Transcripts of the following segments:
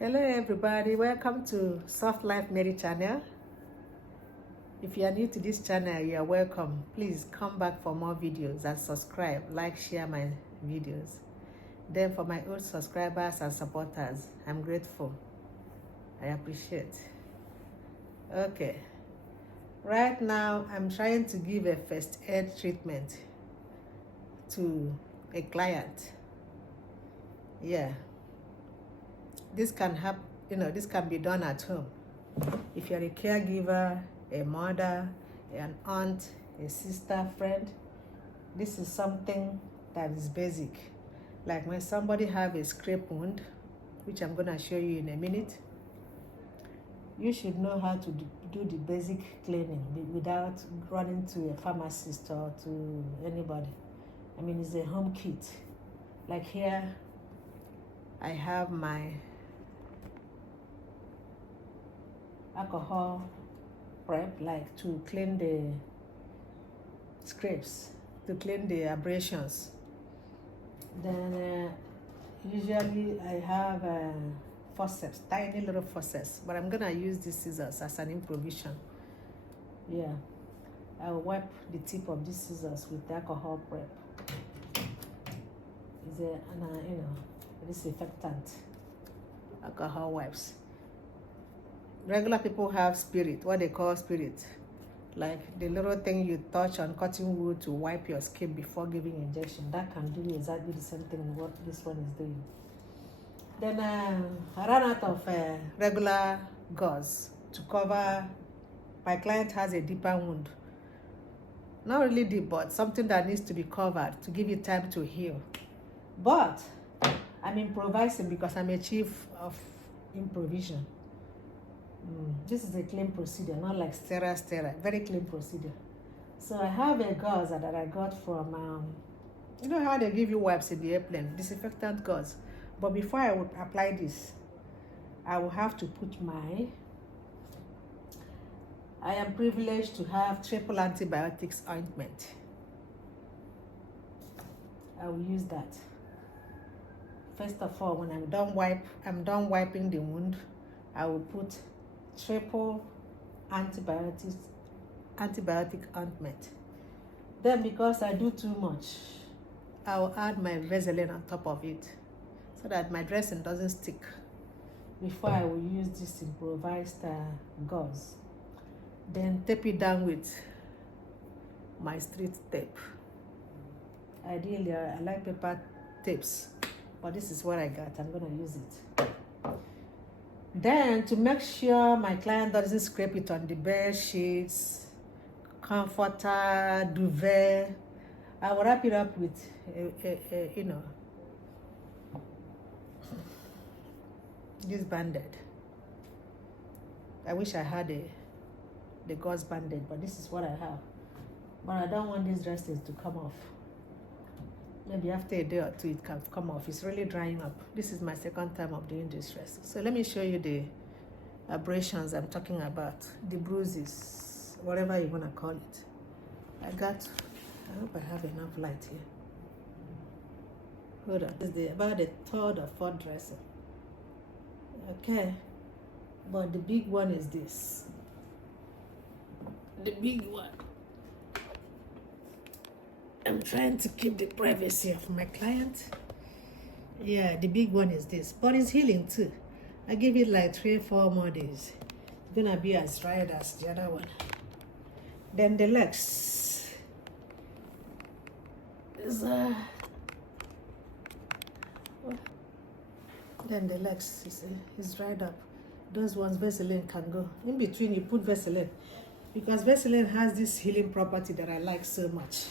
Hello everybody, welcome to Soft Life Mary channel. If you are new to this channel, you are welcome. Please come back for more videos and subscribe, like, share my videos. Then for my old subscribers and supporters, I'm grateful. I appreciate. Okay, right now I'm trying to give a first aid treatment to a client. Yeah, this can happen, this can be done at home. If you're a caregiver, a mother, an aunt, a sister, friend, this is something that is basic. Like when somebody have a scrape wound, which I'm gonna show you in a minute, you should know how to do the basic cleaning without running to a pharmacist or to anybody. I mean, it's a home kit. Like here, I have my alcohol prep, like to clean the scrapes, to clean the abrasions. Then usually I have forceps, tiny little forceps, but I'm gonna use these scissors as an improvisation. Yeah, I'll wipe the tip of these scissors with alcohol prep. It's a disinfectant. Alcohol wipes. Regular people have spirit, what they call spirit, like the little thing you touch on cutting wood to wipe your skin before giving injection. That can do exactly the same thing what this one is doing. Then I ran out of regular gauze to cover. My client has a deeper wound, not really deep, but something that needs to be covered to give you time to heal. But I'm improvising because I'm a chief of improvisation. This is a clean procedure, not like sterile, very clean procedure. So I have a gauze that I got from, you know how they give you wipes in the airplane, disinfectant gauze. But before I would apply this, I will have to put I am privileged to have triple antibiotics ointment. I will use that. First of all, when I'm done wiping the wound, I will put triple antibiotic ointment. Then because I do too much, I will add my Vaseline on top of it so that my dressing doesn't stick before I will use this improvised gauze. Then tape it down with my street tape. Ideally, I like paper tapes, but this is what I got. I'm gonna use it. Then, to make sure my client doesn't scrape it on the bed sheets, comforter, duvet, I will wrap it up with, this Band-Aid. I wish I had the gauze Band-Aid, but this is what I have. But I don't want these dresses to come off. Maybe after a day or two it can come off. It's really drying up. This is my second time of doing this dress. So let me show you the abrasions I'm talking about, the bruises, whatever you want to call it. I hope I have enough light here. Hold on. This is about the third or fourth dressing. Okay, but the big one is this. The big one. I'm trying to keep the privacy of my client. Yeah, the big one is this, but it's healing too. I give it like 3-4 more days. It's gonna be as dried as the other one. Then the legs is then the legs is dried up. Those ones Vaseline can go. In between you put Vaseline because Vaseline has this healing property that I like so much.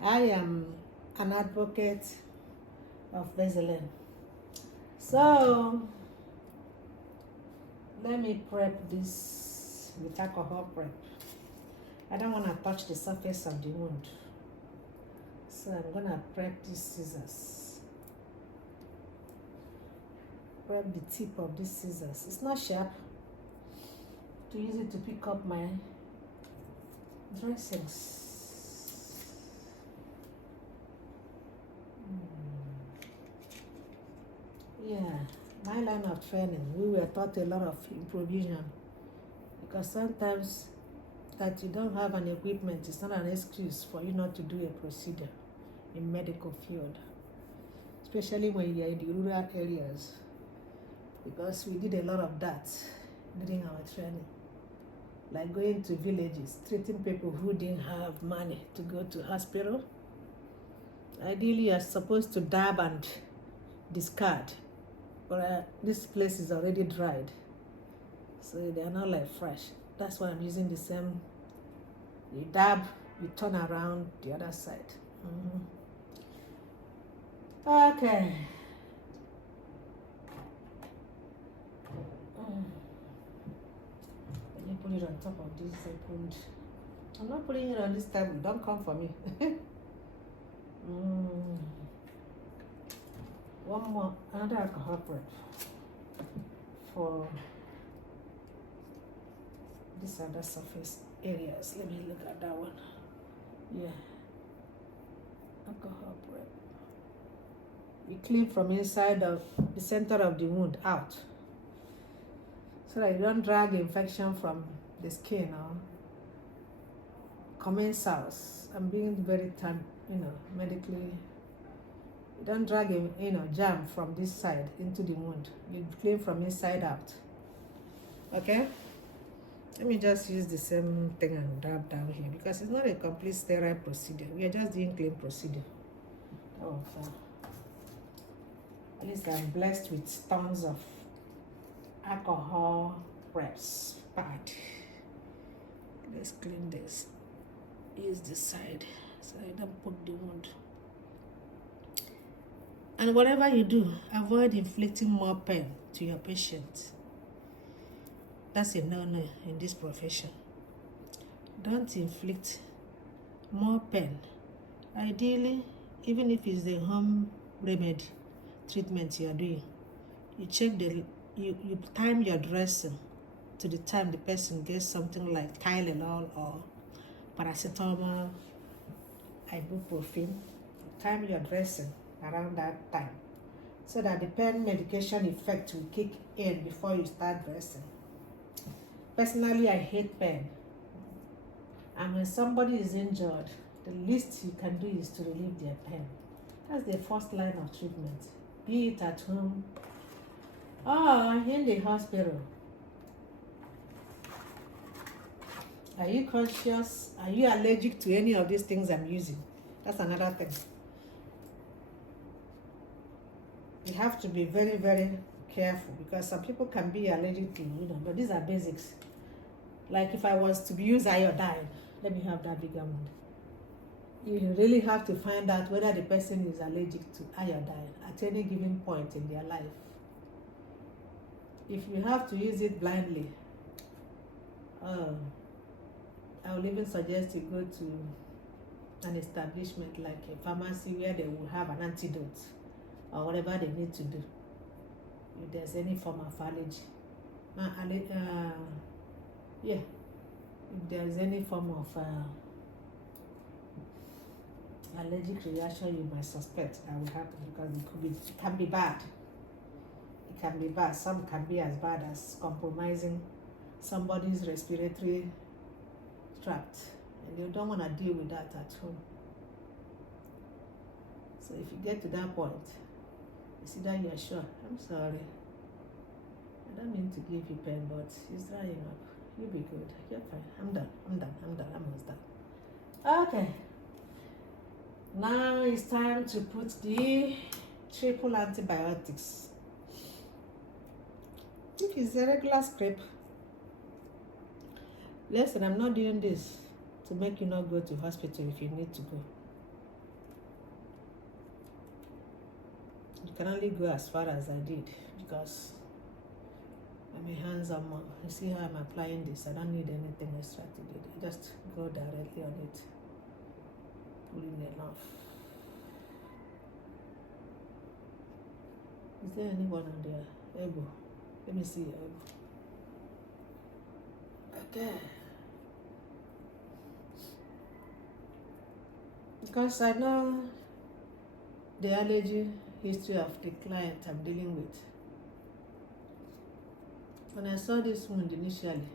I am an advocate of Vaseline. So let me prep this with alcohol prep. I don't want to touch the surface of the wound. So I'm gonna prep these scissors. Prep the tip of these scissors. It's not sharp. Too easy to pick up my dressings. Yeah, my line of training, we were taught a lot of improvisation, because sometimes that you don't have an equipment is not an excuse for you not to do a procedure in medical field, especially when you're in the rural areas, because we did a lot of that during our training, like going to villages, treating people who didn't have money to go to hospital. Ideally, you're supposed to dab and discard, but this place is already dried, so they're not like fresh. That's why I'm using the same. You dab, you turn around the other side. Okay. Let me put it on top of this second. I'm not putting it on this table. Don't come for me. One more, another alcohol prep for these other surface areas. Let me look at that one. Yeah, alcohol prep. We clean from inside of the center of the wound out, so that you don't drag infection from the skin or commensals. I'm being very medically. You don't drag jam from this side into the wound. You clean from inside out. Okay? Let me just use the same thing and dab down here, because it's not a complete sterile procedure. We are just doing clean procedure. Oh, so at least I'm blessed with tons of alcohol preps pad. Let's clean this. Use this side so I don't poke the wound. And whatever you do, avoid inflicting more pain to your patient. That's a no-no in this profession. Don't inflict more pain. Ideally, even if it's the home remedy treatment you are doing, you check you time your dressing to the time the person gets something like Tylenol or paracetamol, ibuprofen. Time your dressing around that time, so that the pain medication effect will kick in before you start dressing. Personally, I hate pain, and when somebody is injured, the least you can do is to relieve their pain. That's the first line of treatment, be it at home or in the hospital. Are you conscious? Are you allergic to any of these things I'm using? That's another thing. You have to be very, very careful, because some people can be allergic to, but these are basics. Like if I was to use iodine, let me have that bigger one. You really have to find out whether the person is allergic to iodine at any given point in their life. If you have to use it blindly, I would even suggest you go to an establishment like a pharmacy where they will have an antidote or whatever they need to do if there's any form of allergy. If there's any form of allergic reaction you might suspect that will happen, because it can be bad. It can be bad. Some can be as bad as compromising somebody's respiratory tract, and you don't want to deal with that at home. So if you get to that point, it's either you're sure, I'm sorry, I don't mean to give you pain, but it's drying up. You'll be good. You're fine. I'm done. I'm almost done. Okay. Now it's time to put the triple antibiotics. If it's a regular script, listen, I'm not doing this to make you not go to hospital if you need to go. You can only go as far as I did, because my hands are more. You see how I'm applying this? I don't need anything extra to do it. Just go directly on it. Pull in enough. Is there anyone on there? Elbow. Let me see your elbow. Okay. Because I know the allergy history of the client I'm dealing with. When I saw this wound initially,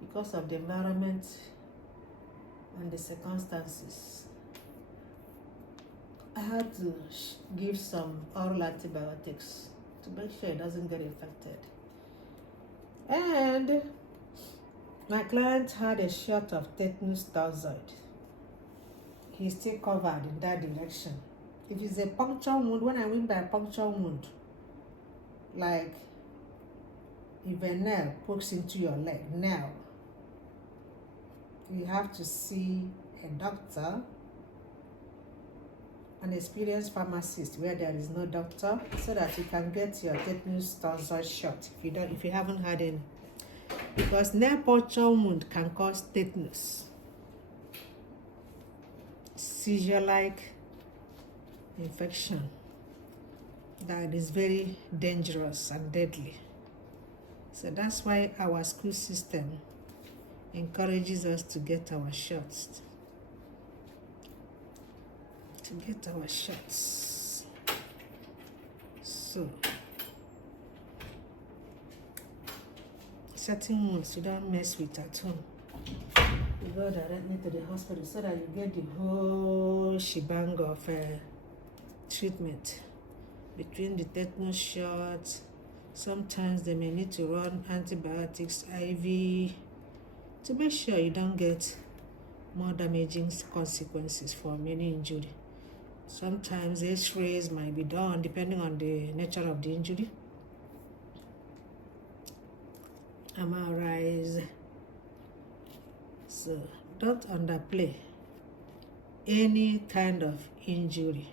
because of the environment and the circumstances, I had to give some oral antibiotics to make sure it doesn't get infected. And my client had a shot of tetanus toxoid. He's still covered in that direction. If it's a puncture wound, when I mean by puncture wound, like if a nail pokes into your leg, nail, you have to see a doctor, an experienced pharmacist where there is no doctor, so that you can get your tetanus toxoid shot if you haven't had any. Because nail puncture wound can cause tetanus, seizure-like infection that is very dangerous and deadly. So that's why our school system encourages us to get our shots. So certain wounds you don't mess with at home. You go directly to the hospital so that you get the whole shebang of treatment. Between the tetanus shots, sometimes they may need to run antibiotics, IV, to make sure you don't get more damaging consequences from any injury. Sometimes X-rays might be done depending on the nature of the injury. MRIs. So don't underplay any kind of injury,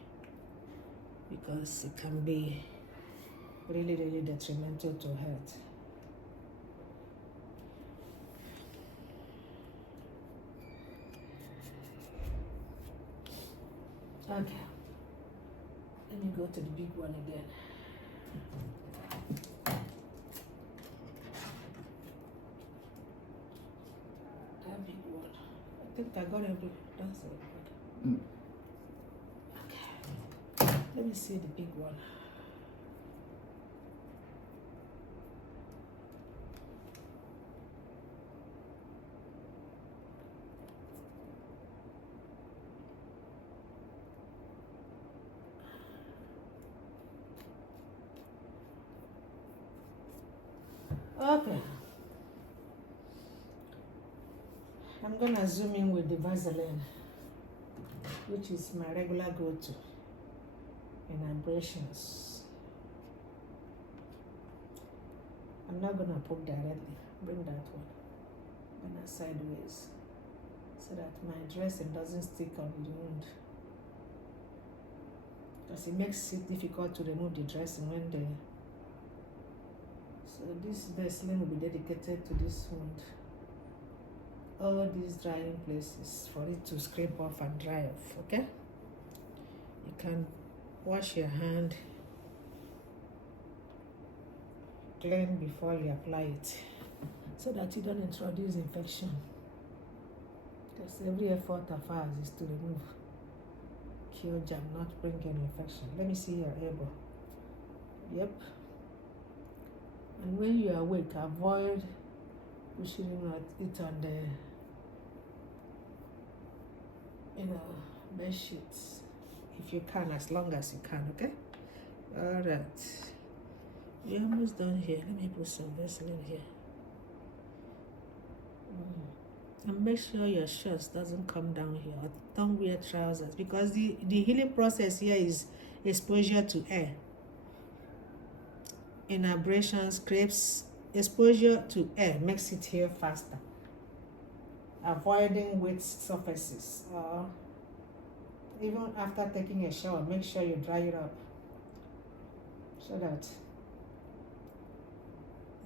because it can be really, really detrimental to health. Okay, let me go to the big one again. That big one. I think I got everything. That's it. Okay, let me see the big one. Okay, I'm gonna zoom in with the Vaseline, which is my regular go-to in abrasions. I'm not gonna poke directly. Bring that one. Gonna sideways, so that my dressing doesn't stick on the wound, because it makes it difficult to remove the dressing when they. So this Vaseline will be dedicated to this wound. All these drying places for it to scrape off and dry off, okay? You can wash your hand clean before you apply it, so that you don't introduce infection. Because every effort of ours is to remove, kill germ, not bring any infection. Let me see your elbow. Yep. And when you are awake, avoid pushing it on the, bed sheets, if you can, as long as you can, okay? All right. We're almost done here. Let me put some Vaseline here. And make sure your shorts doesn't come down here. Don't wear trousers, because the healing process here is exposure to air. In abrasion scrapes, exposure to air makes it heal faster. Avoiding wet surfaces, or even after taking a shower, make sure you dry it up, so that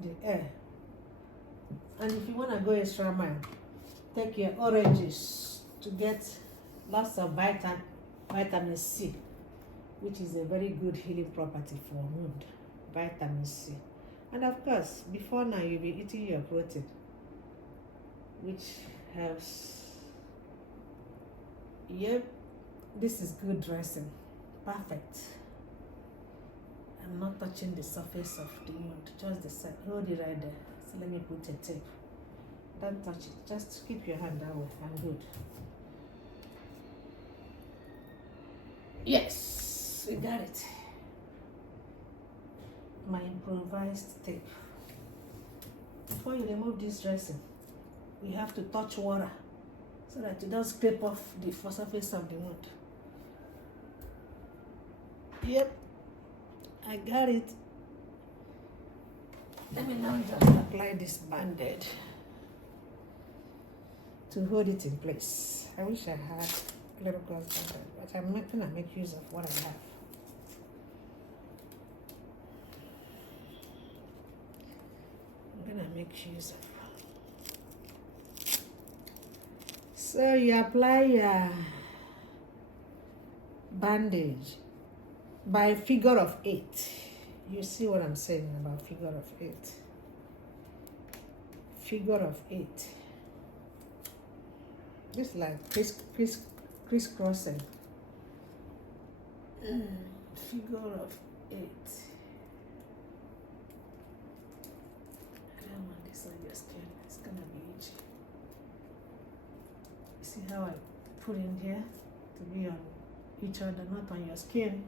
the air. And if you want to go extra mile, take your oranges to get lots of vitamin C, which is a very good healing property for wound. Vitamin C. And of course, before now, you'll be eating your protein, which helps. Yep, this is good dressing. Perfect. I'm not touching the surface of the wound, just the side. Hold it right there. So let me put a tape. Don't touch it. Just keep your hand that way. I'm good. Yes, we got it. My improvised tape. Before you remove this dressing, we have to touch water so that it doesn't scrape off the surface of the wound. Yep, I got it. Let me now just apply this band-aid to hold it in place. I wish I had a little gauze band-aid, but I'm gonna make use of what I have. I'm gonna make use of. So you apply your bandage by figure of 8. You see what I'm saying about figure of 8? Figure of 8. Just like crisscrossing. Figure of 8. I don't want this on your skin. It's gonna be itchy. You see how I put in here to be on each other, not on your skin.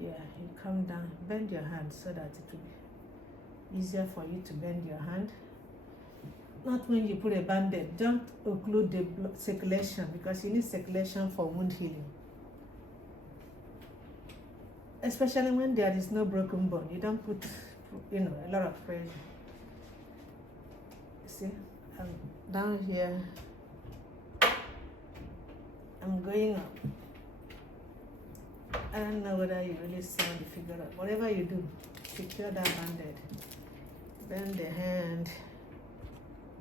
Yeah, you come down, bend your hand so that it will be easier for you to bend your hand. Not when you put a band-aid. Don't occlude the blood circulation, because you need circulation for wound healing. Especially when there is no broken bone. You don't put, a lot of pressure. See, I'm down here. I'm going up. I don't know whether you really saw the figure out. Whatever you do, secure that band-aid. Bend the hand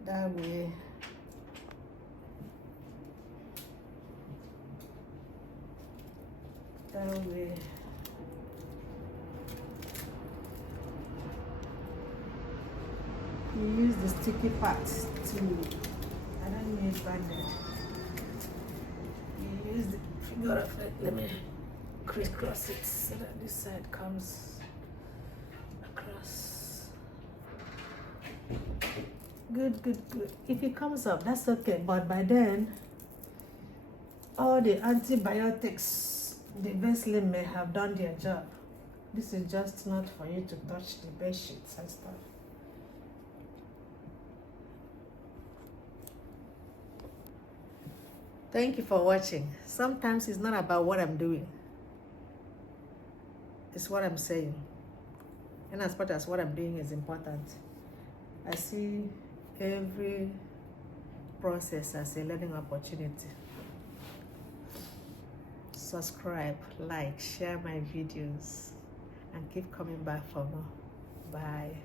that way. That way. You use the sticky parts to, I don't need band-aid. You use the figure of it. Let me crisscross it so that this side comes across. Good, good, good. If it comes up, that's okay. But by then, all the antibiotics, the Vaseline may have done their job. This is just not for you to touch the bed sheets and stuff. Thank you for watching. Sometimes it's not about what I'm doing. It's what I'm saying. And as much as what I'm doing is important, I see every process as a learning opportunity. Subscribe, like, share my videos, and keep coming back for more. Bye.